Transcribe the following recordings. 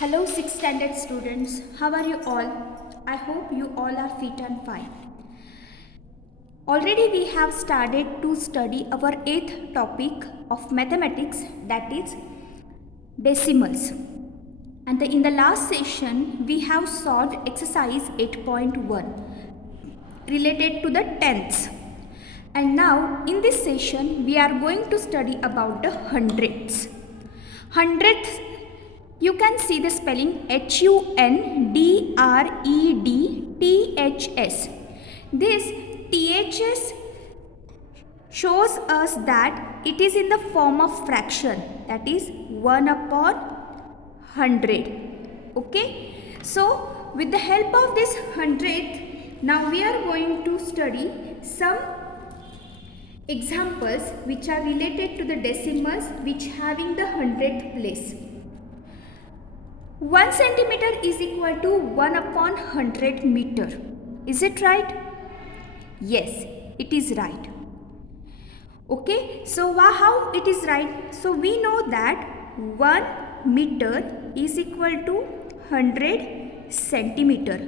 Hello 6th standard students, how are you all? I hope you all are fit and fine. Already we have started to study our 8th topic of mathematics, that is decimals. And in the last session we have solved exercise 8.1 related to the tenths. And now in this session we are going to study about the hundredths. Hundredths, you can see the spelling HUNDREDTHS. This THS shows us that it is in the form of fraction, that is 1 upon 100. Okay, so with the help of this hundredth, now we are going to study some examples which are related to the decimals which having the hundredth place. 1 centimeter is equal to 1 upon 100 meter. Is it right? Yes, it is right. Okay, so how it is right? So we know that 1 meter is equal to 100 centimeter.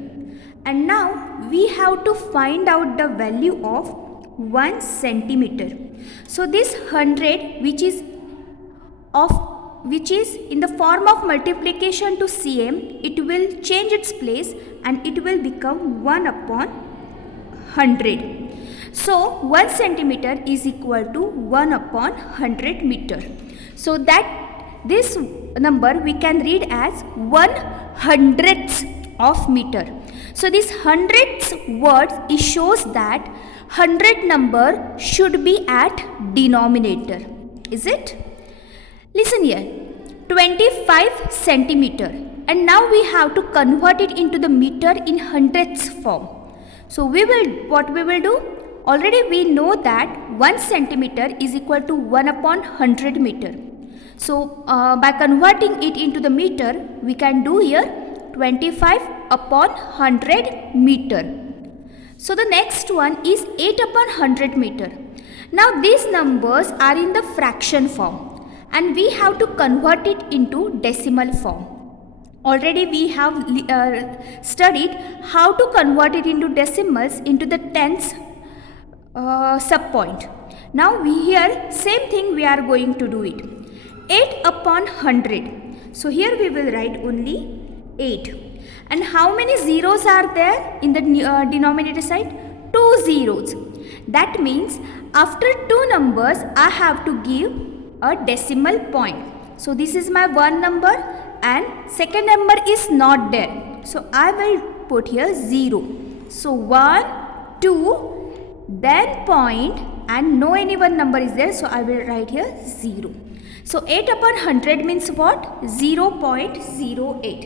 And now we have to find out the value of 1 centimeter. So this 100 which is in the form of multiplication to cm, it will change its place and it will become 1 upon 100. So 1 centimeter is equal to 1 upon 100 meter. So that this number we can read as 1/100th of meter. So this hundredths word, it shows that 100 number should be at denominator. Is it? Listen here, 25 centimeter, and now we have to convert it into the meter in hundredths form. So what we will do? Already we know that 1 centimeter is equal to 1 upon 100 meter. So by converting it into the meter, we can do here 25 upon 100 meter. So the next one is 8 upon 100 meter. Now these numbers are in the fraction form and we have to convert it into decimal form. Already we have studied how to convert it into decimals into the tenths subpoint. Now here same thing we are going to do it. 8 upon 100. So here we will write only 8. And how many zeros are there in the denominator side? 2 zeros. That means after 2 numbers I have to give a decimal point. So this is my 1 number and second number is not there. So I will put here 0. So 1, 2, then point and no any one number is there. So I will write here 0. So 8 upon 100 means what? 0.08.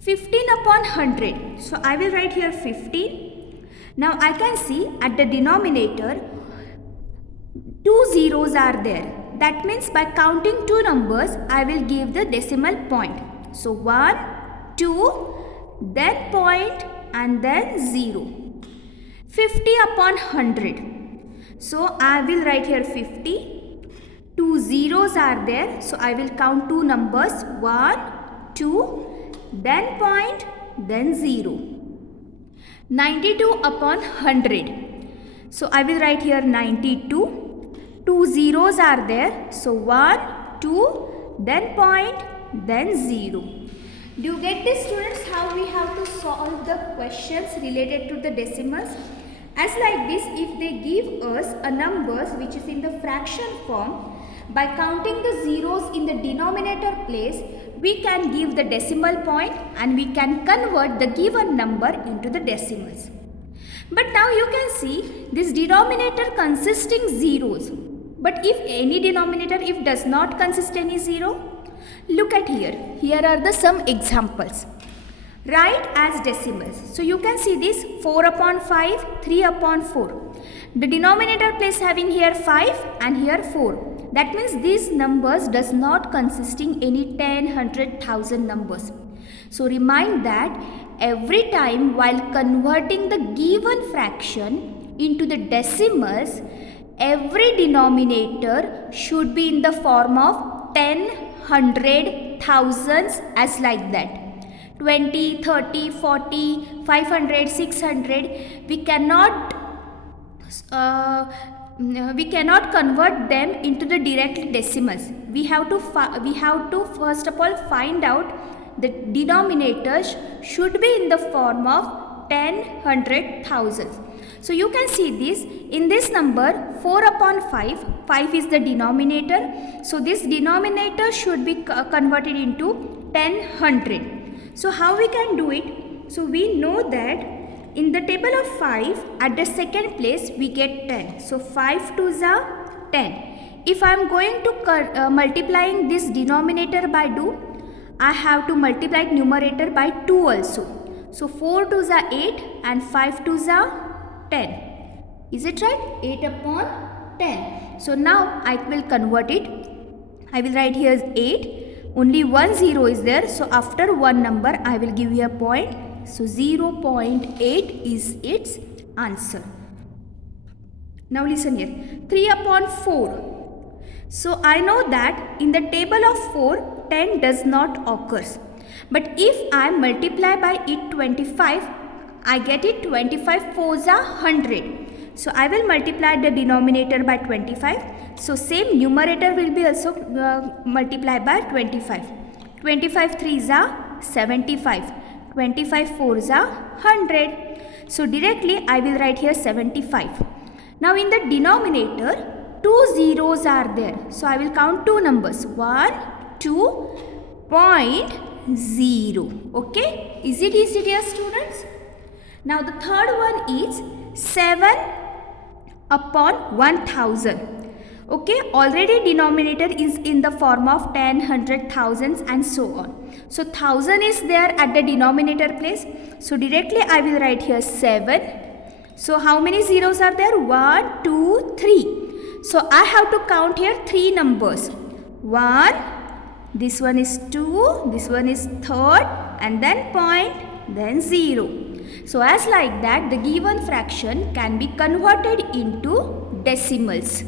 15 upon 100. So I will write here 15. Now I can see at the denominator 2 zeros are there. That means by counting 2 numbers, I will give the decimal point. So 1, 2, then point and then 0. 50 upon 100. So I will write here 50. 2 zeros are there. So I will count 2 numbers. 1, 2, then point, then 0. 92 upon 100. So I will write here 92. 2 zeros are there. So 1, 2, then point, then 0. Do you get this, students, how we have to solve the questions related to the decimals? As like this, if they give us a numbers which is in the fraction form, by counting the zeros in the denominator place, we can give the decimal point and we can convert the given number into the decimals. But now you can see this denominator consisting zeros. But if any denominator if does not consist any zero, look at here. Here are the some examples. Write as decimals. So you can see this 4 upon 5, 3 upon 4. The denominator place having here 5 and here 4. That means these numbers does not consisting any 10, 100, 1000 numbers. So remind that every time while converting the given fraction into the decimals, every denominator should be in the form of 10, 100, thousands as like that. 20, 30, 40, 500, 600. We cannot convert them into the direct decimals. We have to first of all find out the denominators should be in the form of 10, 100, thousands. So you can see this in this number 4 upon 5. 5 is the denominator. So this denominator should be converted into 10, 100. So how we can do it? So we know that in the table of 5 at the second place we get 10. So 5 2s are 10. If I am going to multiplying this denominator by 2, I have to multiply numerator by 2 also. So 4 2s are 8 and 5 2s are 10. Is it right? 8 upon 10. So now I will convert it. I will write here 8. Only one 0 is there. So after one number I will give you a point. So 0.8 is its answer. Now listen here. 3 upon 4. So I know that in the table of 4, 10 does not occur. But if I multiply by it 25, I get it 25 4s are 100. So I will multiply the denominator by 25. So same numerator will be also multiplied by 25. 25 3s are 75. 25 4s are 100. So directly I will write here 75. Now in the denominator, 2 zeros are there. So I will count two numbers. 1, 2.0. Okay. Is it easy, dear students? Now the third one is 7 upon 1000. Okay. Already denominator is in the form of 10, 100, thousands and so on. So 1000 is there at the denominator place. So directly I will write here 7. So how many zeros are there? 1, 2, 3. So I have to count here 3 numbers. 1, this one is 2, this one is third, and then point, then 0. So as like that, the given fraction can be converted into decimals.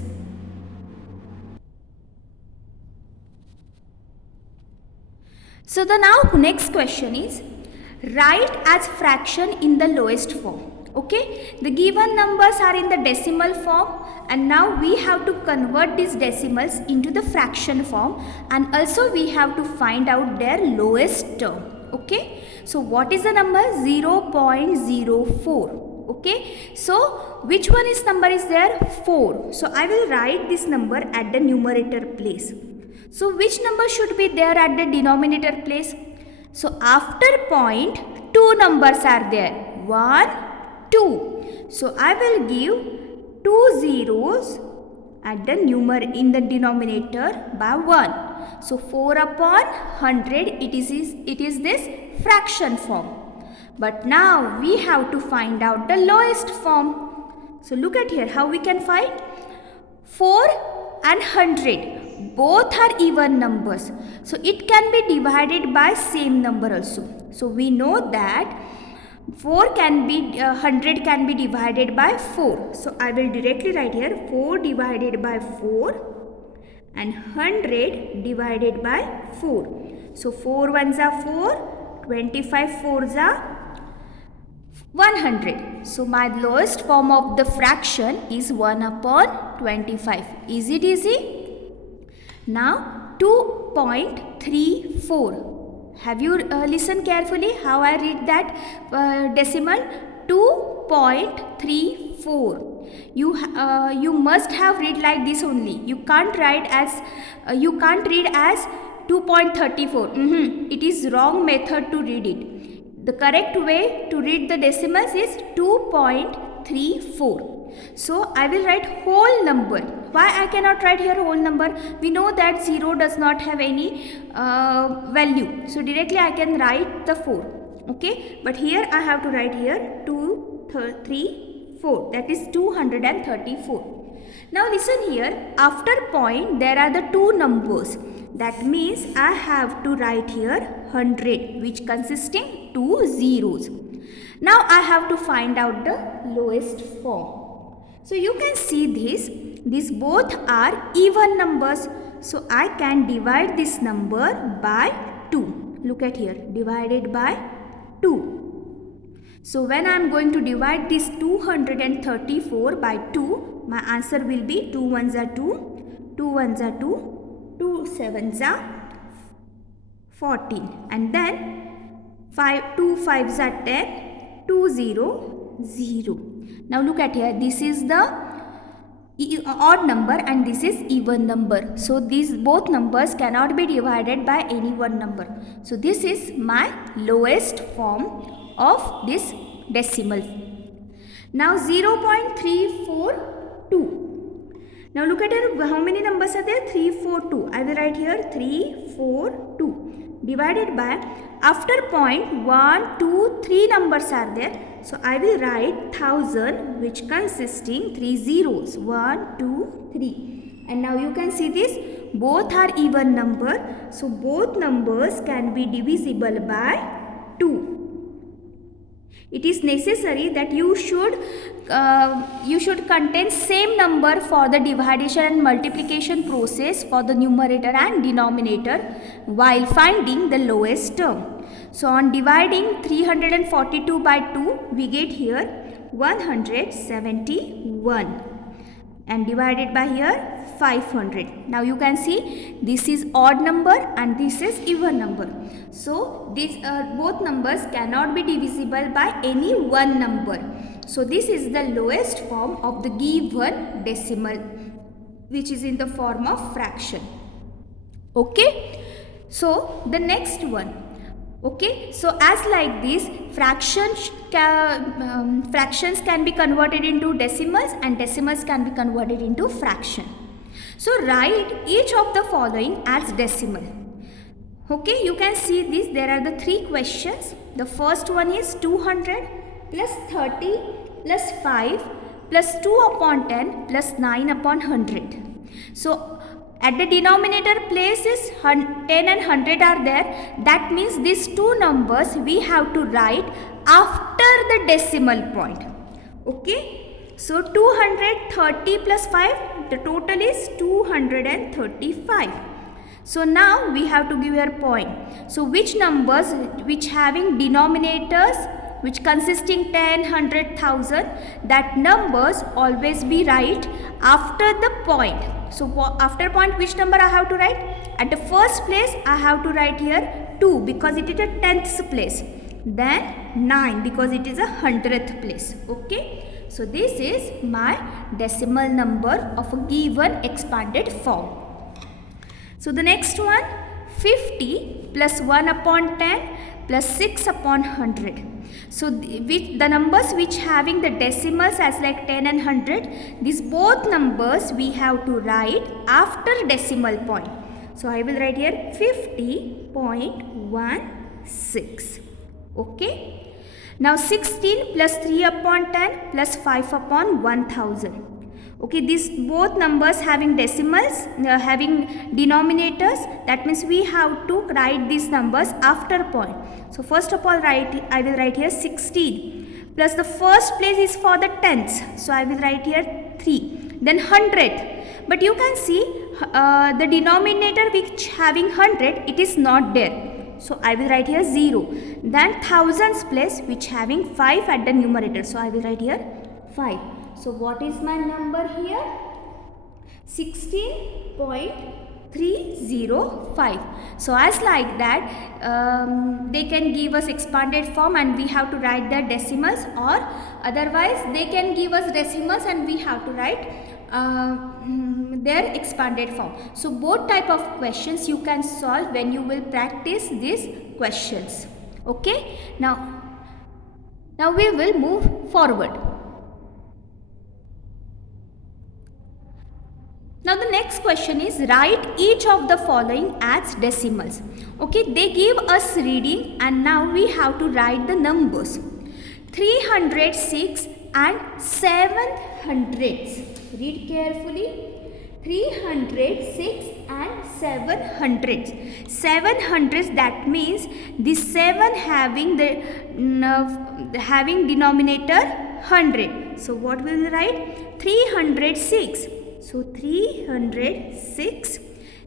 So the now next question is, write as fraction in the lowest form. Okay, the given numbers are in the decimal form and now we have to convert these decimals into the fraction form, and also we have to find out their lowest term. Okay, so what is the number? 0.04. Okay, so which one is number is there? 4. So I will write this number at the numerator place. So which number should be there at the denominator place? So after point, 2 numbers are there. 1, 2. So I will give 2 zeros at the in the denominator by 1. So 4 upon 100, it is this fraction form. But now we have to find out the lowest form. So look at here how we can find. 4 and 100 both are even numbers. So it can be divided by same number also. So we know that 100 can be divided by 4. So I will directly write here 4 divided by 4 and 100 divided by 4. So 4 ones are 4, 25 4s are 100. So my lowest form of the fraction is 1 upon 25. Is it easy? Now 2.34. Have you listened carefully how I read that decimal? 2.34. You must have read like this only. You can't read as 2.34. It is wrong method to read it. The correct way to read the decimals is 2.34. So I will write whole number. Why I cannot write here whole number? We know that 0 does not have any value. So directly I can write the 4. Okay. But here I have to write here 2, 3, 4. That is 234. Now listen here. After point there are the 2 numbers. That means I have to write here 100, which consisting 2 zeros. Now I have to find out the lowest form. So you can see this these both are even numbers. So I can divide this number by 2. Look at here, divided by 2. So when I am going to divide this 234 by 2, my answer will be 2 ones are 2, 2 ones are 2, 2 sevens are 14, and then 2 fives are 10, 2 0 0. Now look at here, this is the odd number and this is even number. So these both numbers cannot be divided by any one number. So this is my lowest form of this decimal. Now 0.342. Now look at here, how many numbers are there? 342. I will write here 342 divided by, after point 1, 2, 3 numbers are there. So I will write 1000, which consisting 3 zeros, 1, 2, 3. And now you can see this, both are even number. So both numbers can be divisible by 2. It is necessary that you should contain same number for the division and multiplication process for the numerator and denominator while finding the lowest term. So on dividing 342 by 2, we get here 171, and divided by here 500. Now you can see this is odd number and this is even number. So these both numbers cannot be divisible by any one number. So this is the lowest form of the given decimal, which is in the form of fraction. Okay. So the next one. Okay, so as like this, fractions can be converted into decimals and decimals can be converted into fraction. So write each of the following as decimal. Okay, you can see this, there are the 3 questions. The first one is 200 plus 30 plus 5 plus 2 upon 10 plus 9 upon 100. So at the denominator places 10 and 100 are there. That means these two numbers we have to write after the decimal point. Okay. So 230 plus 5, the total is 235. So now we have to give your point. So which numbers which having denominators which consisting 10, 100, 1000, that numbers always be right after the point. So after point, which number I have to write? At the first place I have to write here 2 because it is a 10th place. Then 9 because it is a 100th place. Okay. So this is my decimal number of a given expanded form. So the next one, 50 plus 1 upon 10 plus 6 upon 100. So the numbers which having the decimals as like 10 and 100, these both numbers we have to write after decimal point. So I will write here 50.16. Okay. Now 16 plus 3 upon 10 plus 5 upon 1000. Okay, these both numbers having decimals, having denominators, that means we have to write these numbers after point. So first of all I will write here 16 plus the first place is for the tenths. So I will write here 3. Then 100. But you can see the denominator which having 100, it is not there. So I will write here 0. Then thousands place which having 5 at the numerator. So I will write here 5. So what is my number here? 16.305. So as like that, they can give us expanded form and we have to write their decimals, or otherwise they can give us decimals and we have to write their expanded form. So both type of questions you can solve when you will practice these questions. Okay. Now we will move forward. Now the next question is write each of the following as decimals. Okay, they give us reading and now we have to write the numbers. 306 and 700s. Read carefully. 306 and 700s. 700s, that means the 7 having the having denominator 100. So what will we write? 306. So 306,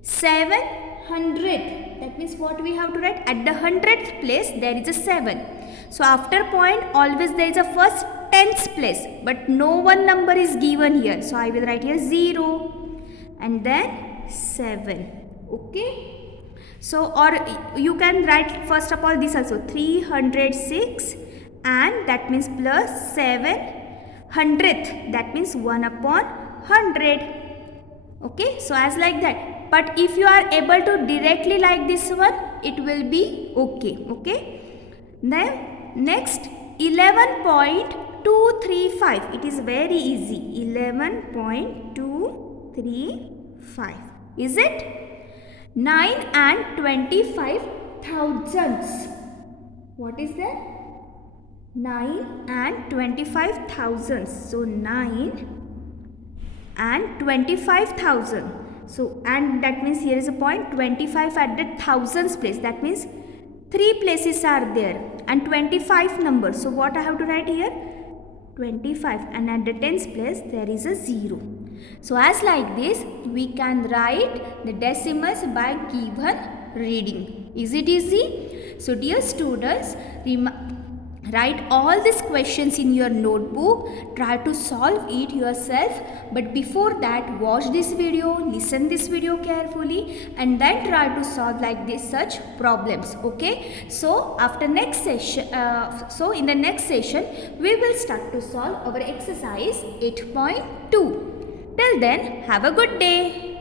700. That means what we have to write? At the 100th place there is a 7. So after point always there is a first tens place, but no one number is given here. So I will write here 0 and then 7. Okay. So or you can write first of all this also 306 and that means plus 700th. That means 1 upon 100. Okay. So as like that. But if you are able to directly like this one, it will be okay. Okay. Then next 11.235. It is very easy. 11.235. Is it? 9 and 25 thousandths. What is that? 9 and 25 thousandths. So 9 and 25,000. So and that means here is a point 25 at the thousands place. That means 3 places are there and 25 numbers. So what I have to write here? 25, and at the tens place there is a 0. So as like this we can write the decimals by given reading. Is it easy? So dear students, write all these questions in your notebook. Try to solve it yourself. But before that, watch this video, listen this video carefully, and then try to solve like this such problems. Okay. So after next session, in the next session, we will start to solve our exercise 8.2. Till then, have a good day.